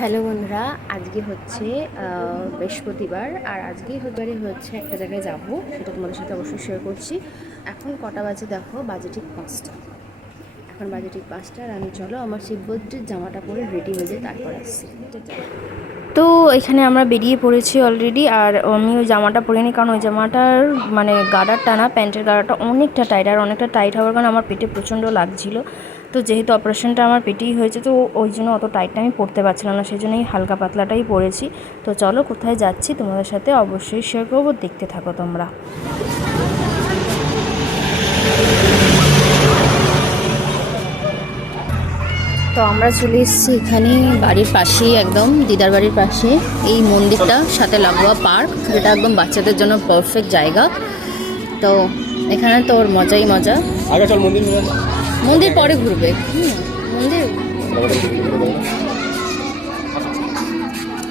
Hello বন্ধুরা, আজকে হচ্ছে বৃহস্পতিবার, আর আজকেই হতে হচ্ছে একটা জায়গায় যাব, সেটা তোমাদের সাথে অবশ্যই শেয়ার করছি। এখন কটা বাজে দেখো, বাজে ঠিক পাঁচটা। এখন বাজে ঠিক পাঁচটা, আর আমি চলো আমার শিববদ্রির জামাটা পরে রেডি হয়ে যাই, তারপর আসছি। তো এখানে আমরা বেরিয়ে পড়েছি অলরেডি আর আমি ওই জামাটা পরে নিই কারণ ওই জামাটার মানে গাডার টানা, প্যান্টের গাডারটা অনেকটা টাইট আর অনেকটা টাইট হওয়ার কারণে আমার পেটে প্রচণ্ড লাগছিল। তো যেহেতু অপারেশনটা আমার পেটেই হয়েছে, তো ওই জন্য অত টাইটটা আমি পড়তে পারছিলাম না, সেই জন্যই হালকা পাতলাটাই পরেছি। তো চলো কোথায় যাচ্ছি তোমাদের সাথে অবশ্যই শেয়ার করব, দেখতে থাকো তোমরা। তো আমরা চলে এসেছি এখানে বাড়ির পাশেই একদম, দিদার বাড়ির পাশে। এই মন্দিরটা সাথে লাগোয়া পার্ক, যেটা একদম বাচ্চাদের জন্য পারফেক্ট জায়গা। তো এখানে তো ওর মজাই মজা। আগে চল মন্দির। মন্দির পরে ঘুরবে। মন্দির।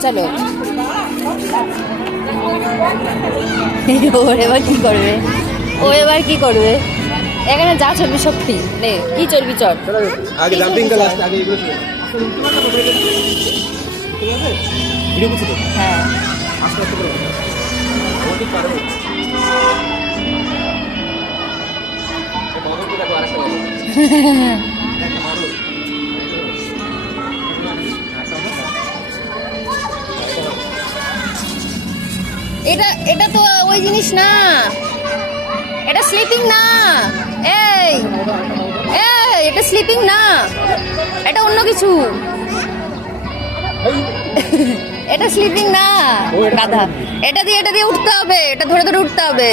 চলো। ও এবার কি করবে? ও এবার কি করবে? এখানে যা চলবি সব ফ্রি নে কি চলবি চল। আগে জাম্পিং কা লাস্ট আগে এগুলো ঠিক আছে ভিডিও হ্যাঁ। আস্তে আস্তে করে। এটা এটা তো ওই জিনিস না। এটা স্লিপিং না। এই এই এটা স্লিপিং না। এটা অন্য কিছু। এটা স্লিপিং না। ও, গাধা। এটা দিয়ে এটা দিয়ে উঠতে হবে। এটা ধরে ধরে উঠতে হবে।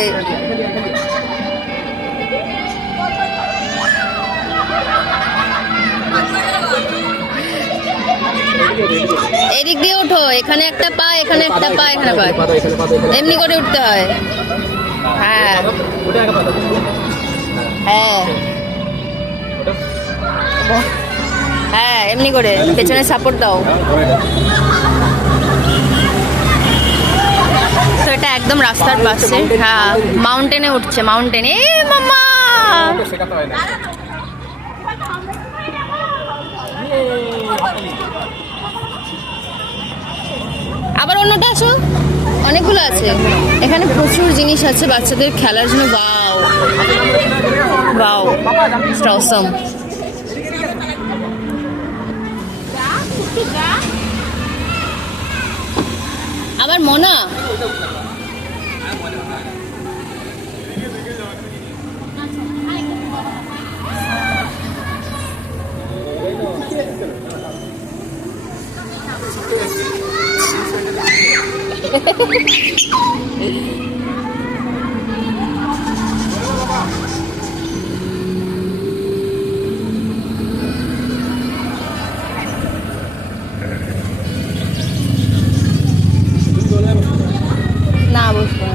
এদিক দিয়ে ওঠো, এখানে একটা পা, এখানে একটা পা, এখানে পা। এমনি করে উঠতে হয়। হ্যাঁ। হ্যাঁ। হ্যাঁ এমনি করে, পেছনে সাপোর্ট দাও। তো এটা একদম রাস্তার পাশে। হ্যাঁ মাউন্টেনে উঠছে মাউন্টেনে মামা ওটা শেখাতে হয় না আবার অন্যটা আসো অনেকগুলো আছে। এখানে প্রচুর জিনিস আছে বাচ্চাদের খেলার জন্য। বাও বাও অসম আবার মনা? না বসবো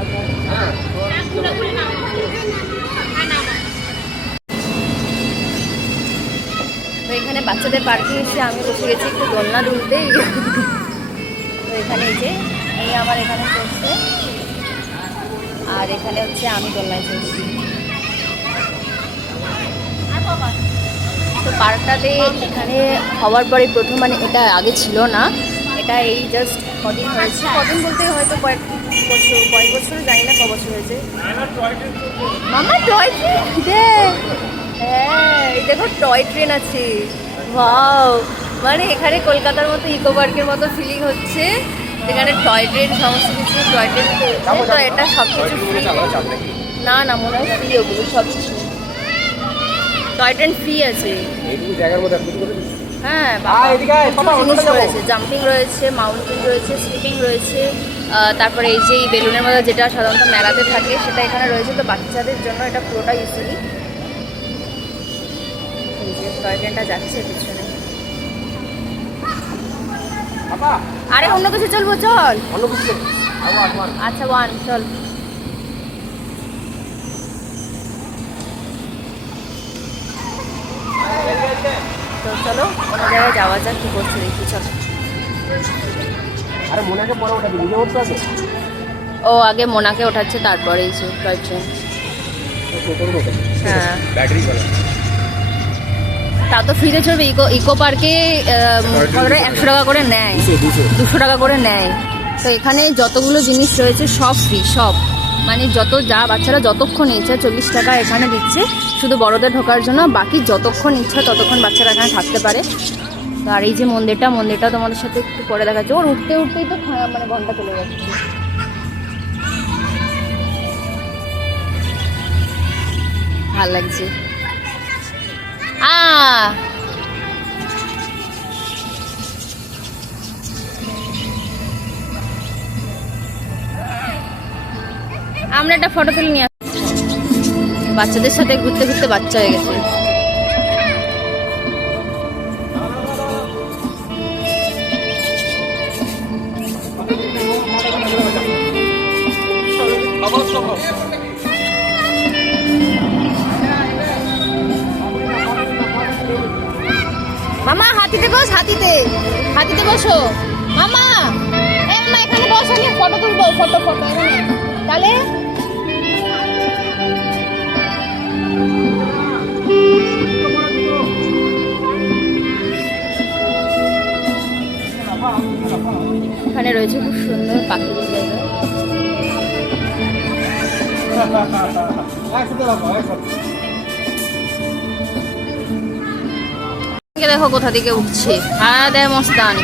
তো এখানে বাচ্চাদের পার্কে এসে আমি বসে গেছি একটু দোলনা দুলতেই। তো এখানে এই যে এই আমার এখানে চলছে আর এখানে হচ্ছে আমি দোলনায় চলছি। তো পার্কটাতে এখানে হওয়ার পরে প্রথম মানে এটা আগে ছিল না এটা এই জাস্ট কদিন হয়েছে। কদিন বলতে হয়তো কয়েক বছর কয়েক বছর জানি না ক বছর হয়েছে। মামা টয় ট্রেন দে। হ্যাঁ দেখো টয় ট্রেন আছে। ওয়াও মানে এখানে কলকাতার মতো ইকো পার্কের মতো ফিলিং হচ্ছে। এখানে টয় ট্রেন সমস্ত কিছু টয় ট্রেন তো এটা সব কিছু ফ্রি না না মনে হয় ফ্রি ওগুলো সব কিছু টয় ট্রেন ফ্রি আছে? হ্যাঁ জিনিস রয়েছে জাম্পিং রয়েছে মাউন্টেন রয়েছে স্লিপিং রয়েছে তারপরে এই যে এই বেলুনের মধ্যে যেটা সাধারণত মেলাতে থাকে সেটা এখানে রয়েছে। তো বাচ্চাদের জন্য এটা পুরোটা যে টয় ট্রেনটা যাচ্ছে পিছনে। পাপা, আরে অন্য কিছু চলবো চল। অন্য কিছু। আচ্ছা ওয়ান চল। তো চলো অন্য জায়গায় যাওয়া যাক কি করছে দেখি চলো। আরে মনে আগে পরে ওটা নিজে উঠতে আছে ও আগে মোনাকে ওঠাচ্ছে তারপরে এই যে টয় ট্রেন হ্যাঁ। ব্যাটারি চলে তা তো ফ্রিতে চলবে। ইকো ইকো পার্কে একশো টাকা করে নেয়। দুশো টাকা করে নেয়। তো এখানে যতগুলো জিনিস রয়েছে সব ফ্রি সব। মানে যত যা বাচ্চারা যতক্ষণ ইচ্ছা চল্লিশ টাকা এখানে দিচ্ছে শুধু বড়দের ঢোকার জন্য বাকি যতক্ষণ ইচ্ছা ততক্ষণ বাচ্চারা এখানে থাকতে পারে। তো আর এই যে মন্দিরটা মন্দিরটা তোমাদের সাথে একটু পরে দেখাচ্ছে। ওর উঠতে উঠতেই তো মানে ঘণ্টা চলে যাচ্ছে। ভালো লাগছে। আ আমরা একটা ফটো তুলে নিয়ে। বাচ্চাদের সাথে ঘুরতে ঘুরতে বাচ্চা হয়ে গেছে হাতিতে বসো। মামা মামা, এখানে বসো, আমি ফটো তুলবো, ফটো ফটো, এখানে। তাহলে? এখানে রয়েছে খুব সুন্দর পাখিদের জায়গা দেখো কোথা থেকে উঠছে। হ্যাঁ দেয় মস্তান।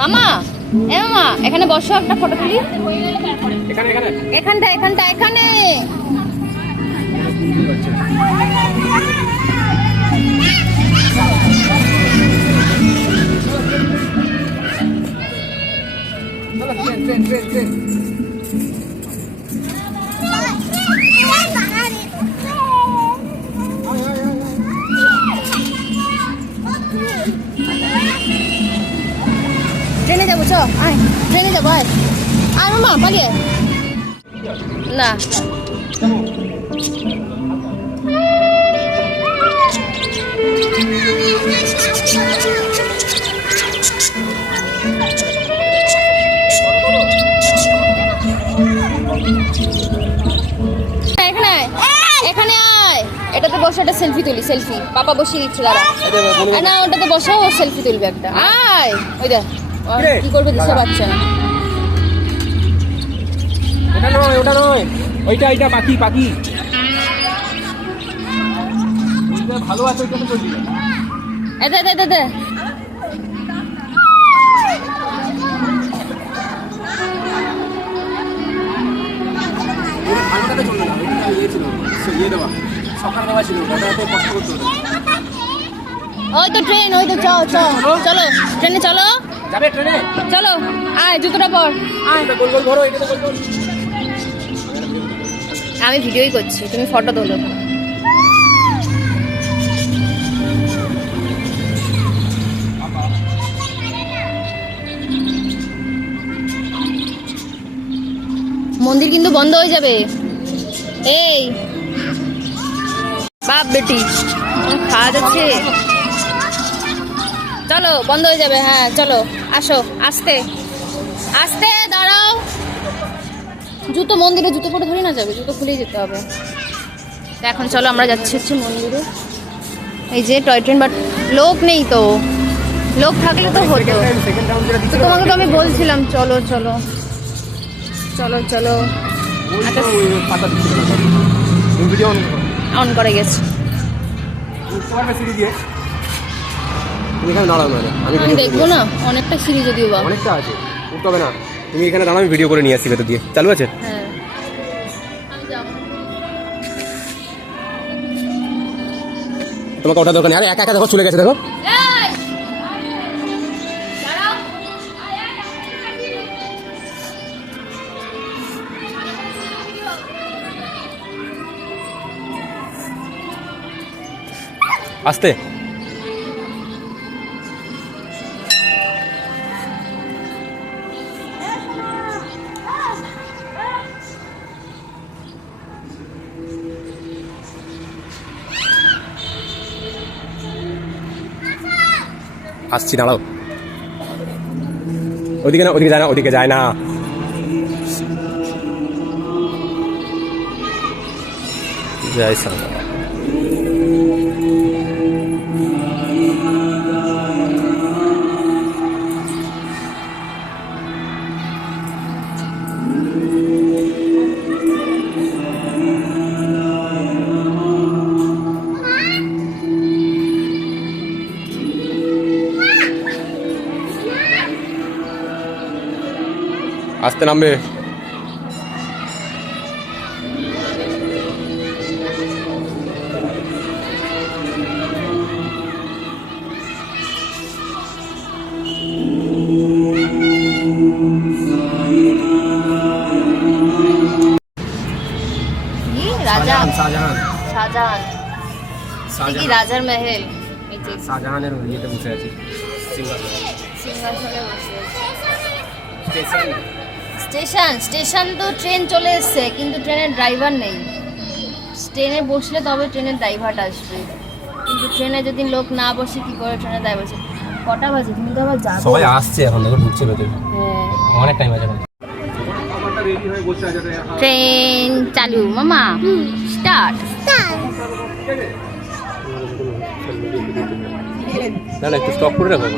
মামা, এ মামা, এখানে বসো, একটা ফটো তুলি। এখানে এখানে এখানটা এখানটা, এখানে। ট্রেন ট্রেন ট্রেন ট্রেন ট্রেনে যাব, চ। আয় ট্রেনে যাব, আয়। আয় মামা পালিয়ে। না। সেলফি তুলি সেলফি পাপা বসিয়ে দিচ্ছে দাঁড়া। না ওটাতে বসো ও সেলফি তুলবে একটা। আয়! ওই দেখ। কি করবে দিশা পাচ্ছে না ওটা নয় ওটা নয়। ওইটা ওইটা পাখি পাখি। ভালো আছে ওইটা তো এদে এদে এদে ঠান্ডাতে চলবে না ইয়ে ছিল ইয়ে দেওয়া। সকাল দেওয়া ছিল ওটা কষ্ট করতে ওই তো ট্রেন ওই তো চল চল। চলো। ট্রেনে চলো। যাবে ট্রেনে চলো আয় জুতোটা পর। আয় গোল গোল ধরো এটা তো গোল গোল। আমি ভিডিওই করছি তুমি ফটো তোলো। মন্দির কিন্তু বন্ধ হয়ে যাবে। এই। বাপ বেটি। খাওয়া যাচ্ছে? চলো বন্ধ হয়ে যাবে হ্যাঁ চলো আসো আসতে। আসতে দাঁড়াও। জুতো মন্দিরে জুতো পরে ধরে না যাবে? জুতো খুলেই যেতে হবে। তো এখন চলো আমরা যাচ্ছি হচ্ছে মন্দিরে। এই যে টয় ট্রেন বাট লোক নেই তো। লোক থাকলে তো হতো। তো তোমাকে তো আমি বলছিলাম চলো চলো। চলো চলো। অন করে গেছে। উঠতে পারবে সিঁড়ি দিয়ে। তুমি এখানে দাঁড়াও না আমি আমি দেখব না অনেকটা সিঁড়ি যদিও বা। অনেকটা আছে উঠতে হবে না। তুমি এখানে দাঁড়াও আমি ভিডিও করে নিয়ে আসি ভেতর দিয়ে। চালু আছে? হ্যাঁ। আমি তোমাকে ওটা দরকার নেই। আরে একা একা দেখো চলে গেছে দেখো। আস্তে। আসছি দাঁড়াও। ওদিকে না ওদিকে যায় না ওদিকে যায় না। জয় সালা। আসতে নামবে কি রাজা শাহজাহান শাহজাহান এটা কি রাজার মহল এই যে শাহজাহানের ইয়েতে বসে আছি সিংহাসনে বসে আছে। স্টেশন স্টেশন স্টেশন তো ট্রেন চলে এসছে কিন্তু ট্রেনের ড্রাইভার নেই। ট্রেনে বসলে তবে ট্রেনের ড্রাইভারটা আসবে। কিন্তু ট্রেনে যদি লোক না বসে কি করে ট্রেনে ড্রাইভার বসে কটা বাজে? তুমি তো আবার যাবে। সবাই আসছে এখন দেখো ঢুকছে ভেতরে। হ্যাঁ। অনেক টাইম আছে এখন ট্রেন চালু। মামা স্টার্ট। না না একটু স্টপ করে রাখো।